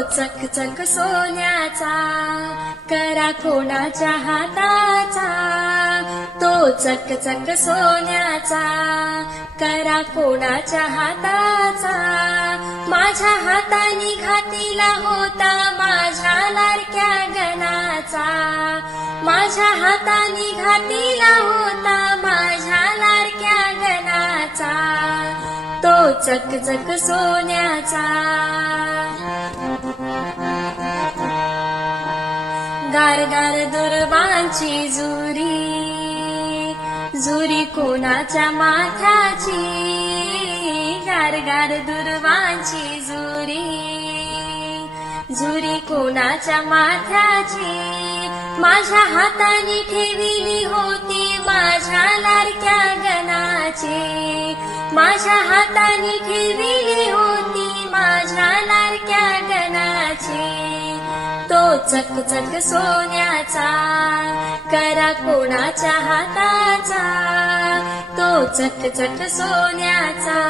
चक चक सोन्याचा करा कोणाच्या हाताचा, तो चक चक सोन्याचा करा कोणाच्या हाताचा. माझ्या हाताने घातीला होता माझ्या लाडक्या गणाचा, माझ्या हाताने घातीला होता माझ्या लाडक्या गणाचा, तो चक चक सोन्याचा. गार गार दुर्वांची जुरी, जुरी कोणाच्या माथ्याची, गार गार दुर्वांची जुरी, जुरी कोणाच्या माथ्याची. माझ्या हाताने ठेविली होती माझ्या लाडक्या गणाची, माझ्या हाताने ठेविली होती माझ्या लाडक्या गणाची, तो चक चक सोन्याचा करा कोणाच्या हाताचा, तो चक चक सोन्याचा.